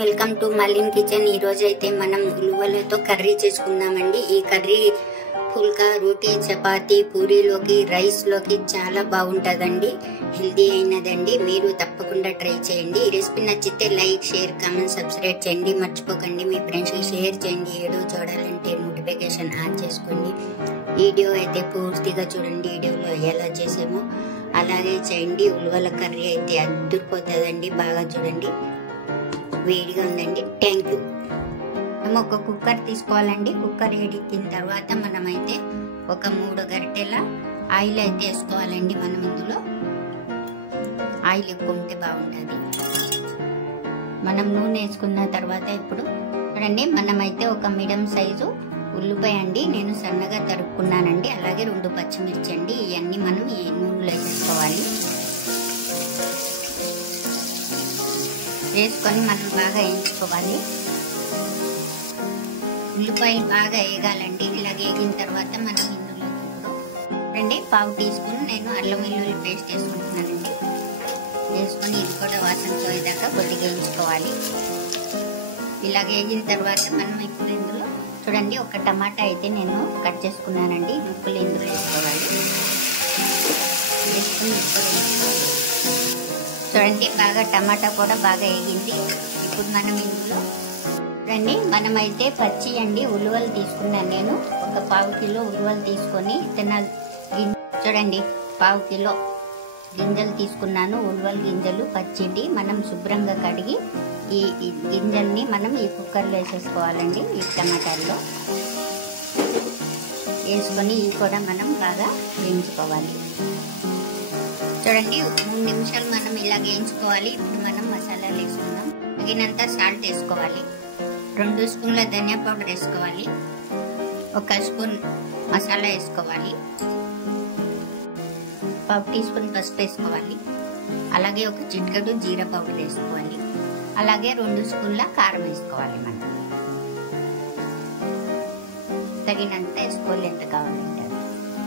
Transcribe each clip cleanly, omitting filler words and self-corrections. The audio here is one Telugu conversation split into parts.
Welcome to మలిన్ kitchen. ఈ రోజు అయితే మనం ఉలువలతో కర్రీ చేసుకుందామండి। ఈ కర్రీ ఫుల్కా, రోటీ, చపాతీ, పూరీలోకి, రైస్ లోకి చాలా బాగుంటదండి। హెల్దీ అయినదండి। మీరు తప్పకుండా ట్రై చేయండి। ఈ రెసిపీ నచ్చితే లైక్, షేర్, కామెంట్, సబ్స్క్రైబ్ చేయండి మర్చిపోకండి। మీ ఫ్రెండ్స్ కి షేర్ చేయండి। వీడియో చూడాలంటే నోటిఫికేషన్ ఆన్ చేసుకోండి। వీడియో అయితే పూర్తిగా చూడండి। వీడియోలో ఎలా చేసామో అలాగే చేయండి। ఉలువల కర్రీ అయితే అద్దుకుపోతుందండి। బాగా చూడండి, వేడిగా ఉందండి। Thank you. మనం ఒక కుక్కర్ తీసుకోవాలండి। కుక్కర్ వేడెక్కిన తర్వాత మనమైతే ఒక 3 గరిటెల ఆయిల్ అయితే వేసుకోవాలండి। మనం ఇందులో ఆయిల్ ఎక్కువ ఉంటే బాగుంటుంది। మనం నూనె వేసుకున్న తర్వాత ఇప్పుడు చూడండి, మనమైతే ఒక మీడియం సైజు ఉల్లిపాయ అండి నేను సన్నగా తరుక్కున్నానండి। అలాగే 2 పచ్చిమిర్చి అండి। ఇవన్నీ మనం ఈ నూనెలో వేసుకోవాలి। వేసుకొని మనం బాగా వేయించుకోవాలి। ఉల్లిపాయలు బాగా వేగాలండి। ఇలా వేగిన తర్వాత మనం ఇందులో ఇప్పుడు 1/2 టీ స్పూన్ నేను అల్లం వెల్లుల్లి పేస్ట్ వేసుకుంటున్నానండి। వేసుకొని ఇది కూడా వాసన పోయేదాకా కొద్దిగా వేయించుకోవాలి। ఇలా వేగిన తర్వాత మనం ఇప్పుడు ఇందులో చూడండి, ఒక టమాటా అయితే నేను కట్ చేసుకున్నానండి। ముక్కలు ఇందులో వేసుకోవాలి। వేసుకొని వేయించుకోవాలి। చూడండి, బాగా టమాటా కూడా బాగా వేగింది। ఇప్పుడు మనం ఇందులో చూడండి, మనమైతే పచ్చి అండి ఉలువలు తీసుకున్నాను నేను। ఒక 1/2 కిలో ఉలువలు తీసుకొని చూడండి 1/2 కిలో గింజలు తీసుకున్నాను। ఉలువల గింజలు పచ్చిటి మనం శుభ్రంగా కడిగి ఈ గింజల్ని మనం ఈ కుక్కర్లో వేసేసుకోవాలండి। ఈ టమాటాల్లో వేసుకొని ఇవి కూడా మనం బాగా వేయించుకోవాలి। చూడండి, 3 నిమిషాలు మనం ఇలా వేయించుకోవాలి। ఇప్పుడు మనం మసాలాలు వేసుకుందాం। తగినంత సాల్ట్ వేసుకోవాలి। 2 స్పూన్ల ధనియా పౌడర్ వేసుకోవాలి। 1 స్పూన్ మసాలా వేసుకోవాలి। 1/2 టీ స్పూన్ పసుపు వేసుకోవాలి। అలాగే 1 చిటికెడు జీరా పౌడర్ వేసుకోవాలి। అలాగే 2 స్పూన్ల కారం వేసుకోవాలి। మనం తగినంత వేసుకోవాలి, ఎంత కావాలంటే।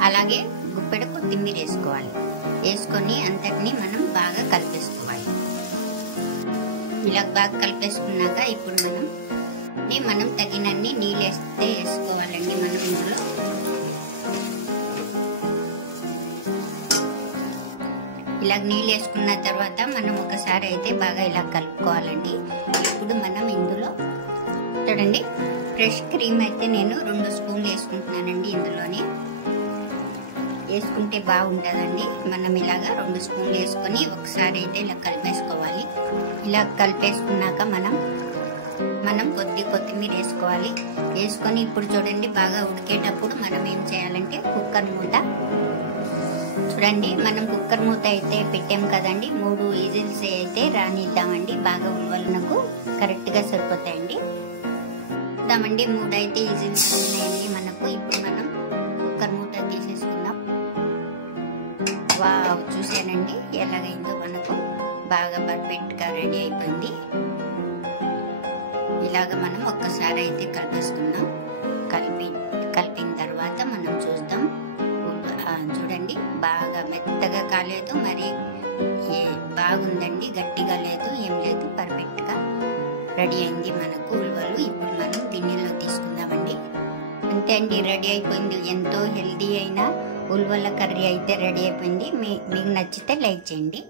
అలాగే గుప్పెడు కొత్తిమీర వేసుకోవాలి। వేసుకొని అంతటిని మనం బాగా కలిపేసుకోవాలి। ఇలా బాగా కలిపేసుకున్నాక ఇప్పుడు మనం తగినన్ని నీళ్ళు వేసుకోవాలండి। మనం ఇందులో ఇలా నీళ్ళు వేసుకున్న తర్వాత మనం ఒకసారి అయితే బాగా ఇలా కలుపుకోవాలండి। ఇప్పుడు మనం ఇందులో చూడండి, ఫ్రెష్ క్రీమ్ అయితే నేను 2 స్పూన్లు వేసుకుంటున్నానండి। ఇందులోనే వేసుకుంటే బాగుంటుందండి। మనం ఇలాగా 2 స్పూన్లు వేసుకొని ఒకసారి అయితే ఇలా కలిపేసుకోవాలి। ఇలా కలిపేసుకున్నాక మనం కొత్తిమీర వేసుకోవాలి। వేసుకొని ఇప్పుడు చూడండి, బాగా ఉడికేటప్పుడు మనం ఏం చేయాలంటే కుక్కర్ మూత చూడండి, మనం కుక్కర్ మూత అయితే పెట్టాం కదండి, 3 విజిల్స్ అయితే రానిద్దామండి। బాగా ఉలువలకు కరెక్ట్గా సరిపోతాయండి। ఇద్దామండి 3 అయితే విజిల్స్ ఉన్నాయండి మనకు। ఇప్పుడు మనం కుక్కర్ మూత తీసేసుకుందాం। వావ్, చూసానండి ఎలాగైందో మనకు బాగా పర్ఫెక్ట్గా రెడీ అయిపోయింది। ఇలాగ మనం ఒక్కసారి అయితే కలిపేసుకుందాం। కలిపిన తర్వాత మనం చూద్దాం। చూడండి, బాగా మెత్తగా కాలేదు, మరి బాగుందండి, గట్టిగా లేదు, ఏం లేదు, పర్ఫెక్ట్గా రెడీ అయింది మనకు ఉలువలు। ఇప్పుడు మనం గిన్నెలో తీసుకుందామండి। అంతే అండి, రెడీ అయిపోయింది। ఎంతో హెల్దీ అయిన ఉలువల కర్రీ అయితే రెడీ అయిపోయింది। మీకు నచ్చితే లైక్ చేయండి।